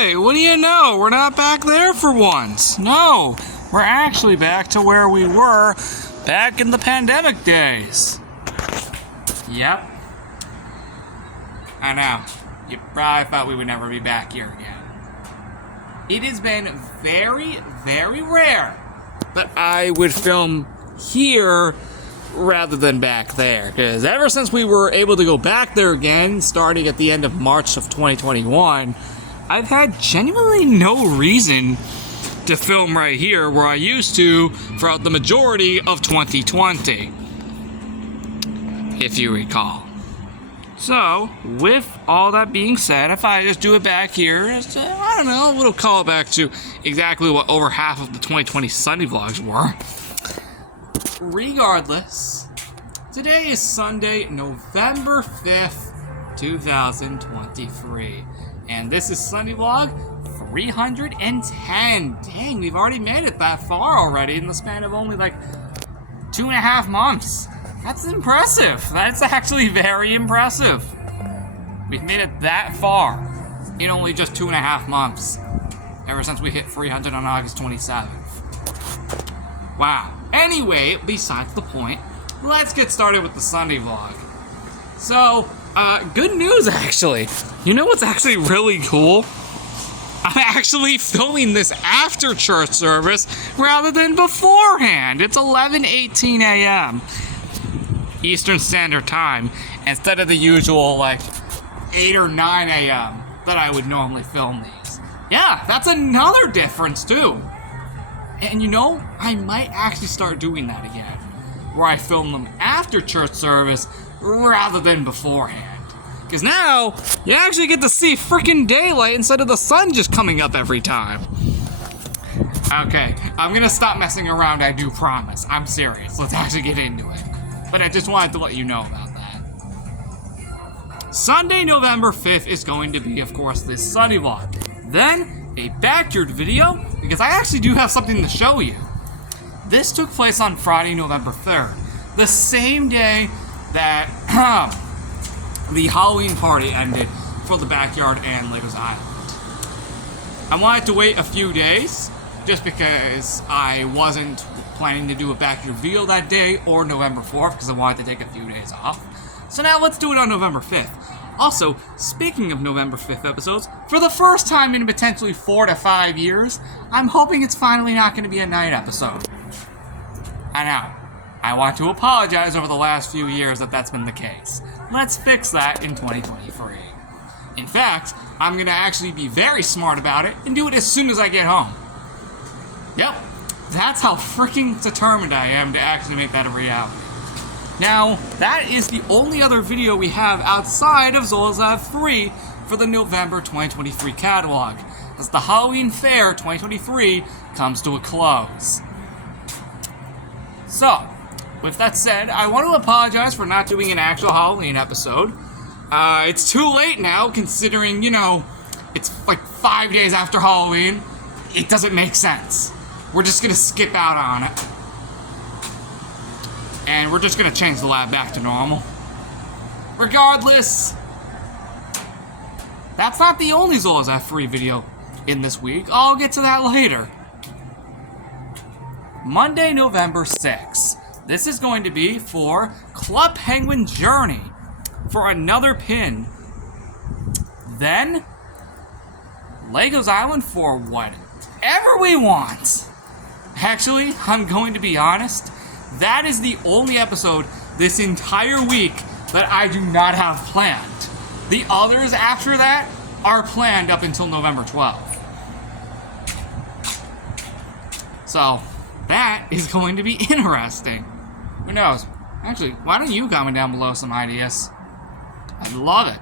Hey, what do you know? We're not back there for once. No, we're actually back to where we were back in the pandemic days. Yep. I know. You probably thought we would never be back here again. It has been very, very rare that I would film here rather than back there. Because ever since we were able to go back there again, starting at the end of March of 2021, I've had genuinely no reason to film right here where I used to throughout the majority of 2020, if you recall. So, with all that being said, if I just do it back here, I don't know, we'll call it back to exactly what over half of the 2020 Sunday vlogs were. Regardless, today is Sunday, November 5th, 2023. And this is Sunday vlog 310. Dang, we've already made it that far already in the span of only like 2.5 months. That's impressive. That's actually very impressive. We've made it that far in only just 2.5 months. Ever since we hit 300 on August 27th. Wow. Anyway, besides the point, let's get started with the Sunday vlog. So, good news actually. You know what's actually really cool? I'm actually filming this after church service rather than beforehand. It's 11:18 a.m. Eastern Standard Time instead of the usual like 8 or 9 a.m. that I would normally film these. Yeah, that's another difference too. And you know, I might actually start doing that again, where I film them after church service rather than beforehand. Because now, you actually get to see freaking daylight instead of the sun just coming up every time. Okay, I'm gonna stop messing around, I do promise. I'm serious, let's actually get into it. But I just wanted to let you know about that. Sunday, November 5th is going to be, of course, this Sunday vlog. Then, a backyard video, because I actually do have something to show you. This took place on Friday, November 3rd, the same day that the Halloween party ended for the backyard and Legos Island. I wanted to wait a few days, just because I wasn't planning to do a backyard video that day or November 4th, because I wanted to take a few days off. So now let's do it on November 5th. Also, speaking of November 5th episodes, for the first time in potentially 4 to 5 years, I'm hoping it's finally not going to be a night episode. I know. I want to apologize over the last few years that that's been the case. Let's fix that in 2023. In fact, I'm going to actually be very smart about it and do it as soon as I get home. Yep, that's how freaking determined I am to actually make that a reality. Now, that is the only other video we have outside of Zolazad 3 for the November 2023 catalog, as the Halloween Fair 2023 comes to a close. So, with that said, I want to apologize for not doing an actual Halloween episode. It's too late now, considering, you know, it's like 5 days after Halloween. It doesn't make sense. We're just gonna skip out on it. And we're just gonna change the lab back to normal. Regardless, that's not the only Zolazad 3 video in this week. I'll get to that later. Monday, November 6th. This is going to be for Club Penguin Journey for another pin. Then, Legos Island for whatever we want. Actually, I'm going to be honest, that is the only episode this entire week that I do not have planned. The others after that are planned up until November 12th. So, that is going to be interesting. Who knows? Actually, why don't you comment down below some ideas? I'd love it.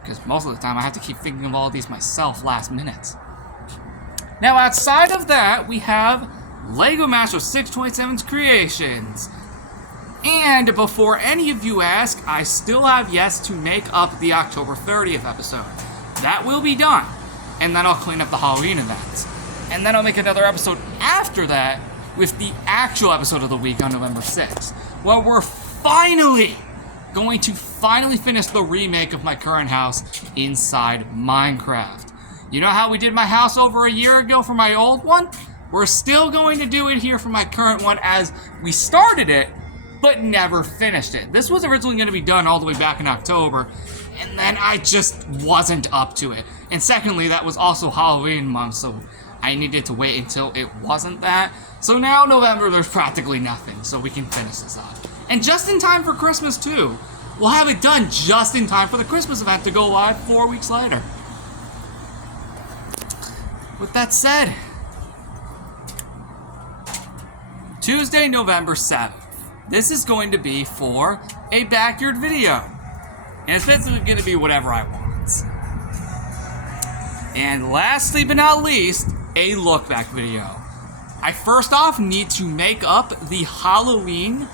Because most of the time I have to keep thinking of all these myself last minute. Now, outside of that, we have LEGO Master 627's Creations. And before any of you ask, I still have yet to make up the October 30th episode. That will be done. And then I'll clean up the Halloween events. And then I'll make another episode after that with the actual episode of the week on November 6th. Well, we're finally going to finish the remake of my current house inside Minecraft. You know how we did my house over a year ago for my old one? We're still going to do it here for my current one, as we started it, but never finished it. This was originally going to be done all the way back in October, and then I just wasn't up to it. And secondly, that was also Halloween month, so I needed to wait until it wasn't that. So now November, there's practically nothing, so we can finish this up. And just in time for Christmas, too. We'll have it done just in time for the Christmas event to go live 4 weeks later. With that said, Tuesday, November 7th. This is going to be for a backyard video. And it's basically going to be whatever I want. And lastly but not least, a look back video. I first off need to make up the Halloween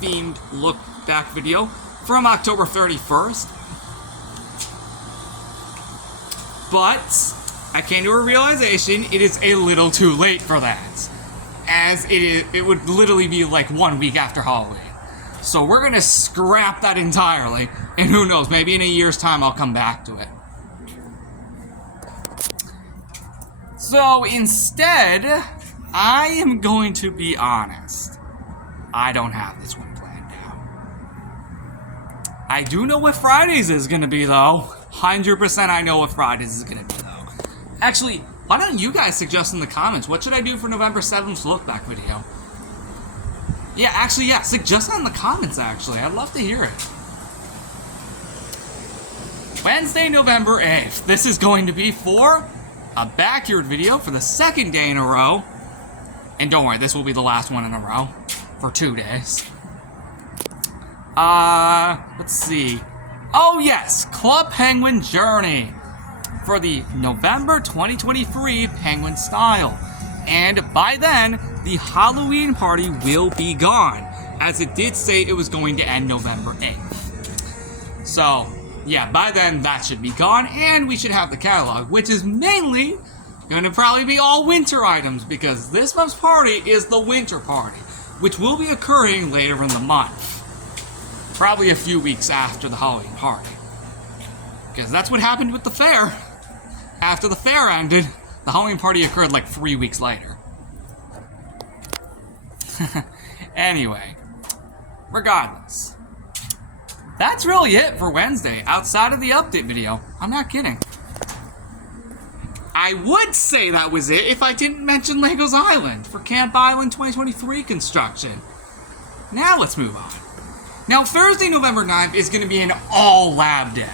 themed look back video from October 31st. But I came to a realization it is a little too late for that, as it would literally be like 1 week after Halloween. So we're gonna scrap that entirely, and who knows, maybe in a year's time I'll come back to it. So instead, I am going to be honest. I don't have this one planned out. I do know what Fridays is gonna be though. 100% I know what Fridays is gonna be though. Actually, why don't you guys suggest in the comments, what should I do for November 7th's look back video? Yeah, suggest that in the comments actually. I'd love to hear it. Wednesday, November 8th. This is going to be for a backyard video for the second day in a row. And don't worry, this will be the last one in a row for 2 days. Let's see. Oh yes, Club Penguin Journey for the November 2023 Penguin style. And by then, the Halloween party will be gone, as it did say it was going to end November 8th. So, yeah, by then that should be gone, and we should have the catalog, which is mainly going to probably be all winter items, because this month's party is the winter party, which will be occurring later in the month. Probably a few weeks after the Halloween party. Because that's what happened with the fair. After the fair ended, the Halloween party occurred like 3 weeks later. Anyway, regardless. That's really it for Wednesday, outside of the update video. I'm not kidding. I would say that was it if I didn't mention Legos Island for Camp Island 2023 construction. Now let's move on. Now Thursday, November 9th is going to be an all-lab day.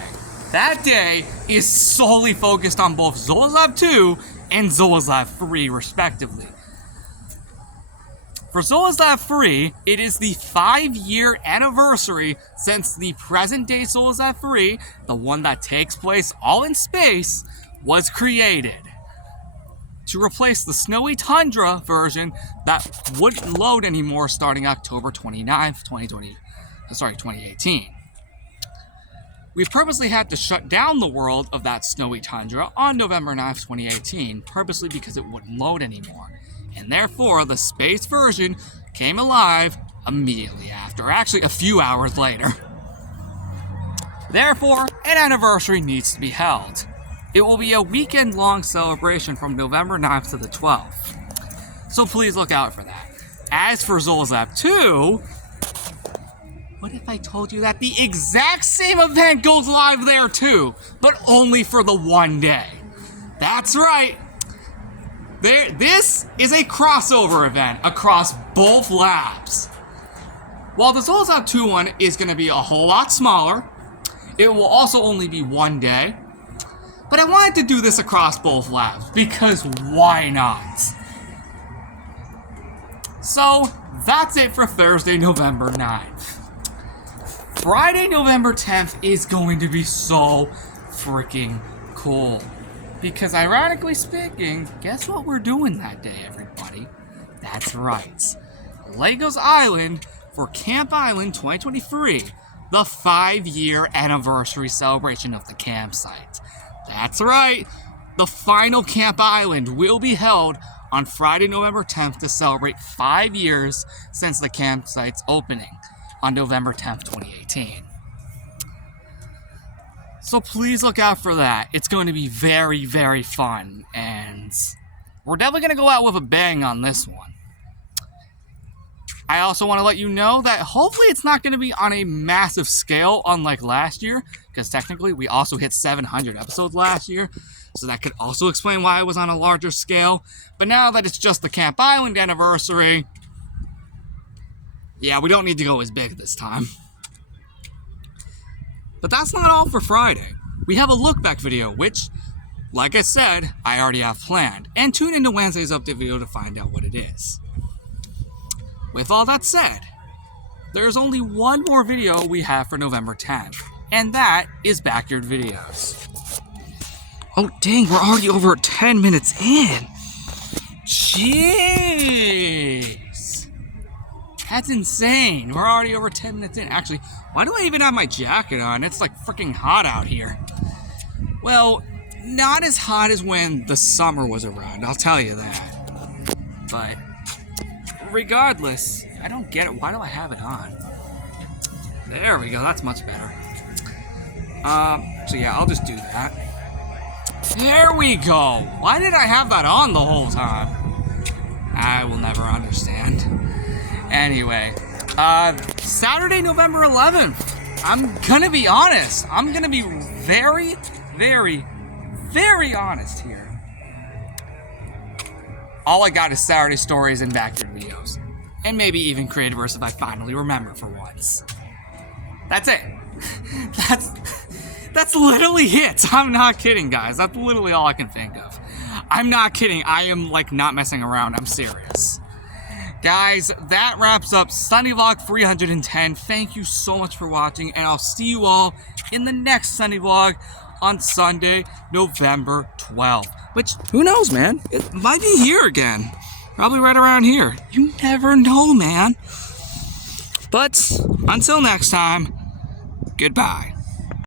That day is solely focused on both Zolas Lab 2 and Zolas Lab 3, respectively. For Zolas Lab 3, it is the 5-year anniversary since the present-day Zolas Lab 3, the one that takes place all in space, was created. To replace the Snowy Tundra version that wouldn't load anymore starting October 29th, 2018. We've purposely had to shut down the world of that Snowy Tundra on November 9th, 2018, purposely because it wouldn't load anymore. And therefore, the space version came alive immediately after, actually a few hours later. Therefore, an anniversary needs to be held. It will be a weekend-long celebration from November 9th to the 12th. So please look out for that. As for Zolas Lab 2, what if I told you that the exact same event goes live there too, but only for the 1 day? That's right. This is a crossover event across both labs. While the Zolas Lab 2 one is going to be a whole lot smaller, it will also only be 1 day. But I wanted to do this across both labs, because why not? So, that's it for Thursday, November 9th. Friday, November 10th is going to be so freaking cool. Because ironically speaking, guess what we're doing that day, everybody? That's right. Legos Island for Camp Island 2023, the 5-year anniversary celebration of the campsite. That's right. The final Camp Island will be held on Friday, November 10th to celebrate 5 years since the campsite's opening on November 10th, 2018. So please look out for that. It's going to be very, very fun, and we're definitely going to go out with a bang on this one. I also want to let you know that hopefully it's not going to be on a massive scale unlike last year, because technically we also hit 700 episodes last year, so that could also explain why it was on a larger scale. But now that it's just the Camp Island anniversary, yeah, we don't need to go as big this time. But that's not all for Friday. We have a look back video, which, like I said, I already have planned. And tune into Wednesday's update video to find out what it is. With all that said, there's only one more video we have for November 10th, and that is Backyard Videos. Oh dang, we're already over 10 minutes in. Jeez. That's insane. We're already over 10 minutes in. Actually, why do I even have my jacket on? It's like freaking hot out here. Well, not as hot as when the summer was around, I'll tell you that. But regardless, I don't get it. Why do I have it on? There we go. That's much better. So yeah, I'll just do that. There we go. Why did I have that on the whole time? I will never understand. Anyway, Saturday, November 11th. I'm gonna be honest. I'm gonna be very, very, very honest here. All I got is Saturday stories and Backyard Videos. And maybe even Creativerse if I finally remember for once. That's it. That's literally it. I'm not kidding, guys. That's literally all I can think of. I'm not kidding. I am, like, not messing around. I'm serious. Guys, that wraps up Sunday Vlog 310. Thank you so much for watching, and I'll see you all in the next Sunday Vlog on Sunday, November 12th. Which, who knows, man? It might be here again. Probably right around here. You never know, man. But, until next time, goodbye.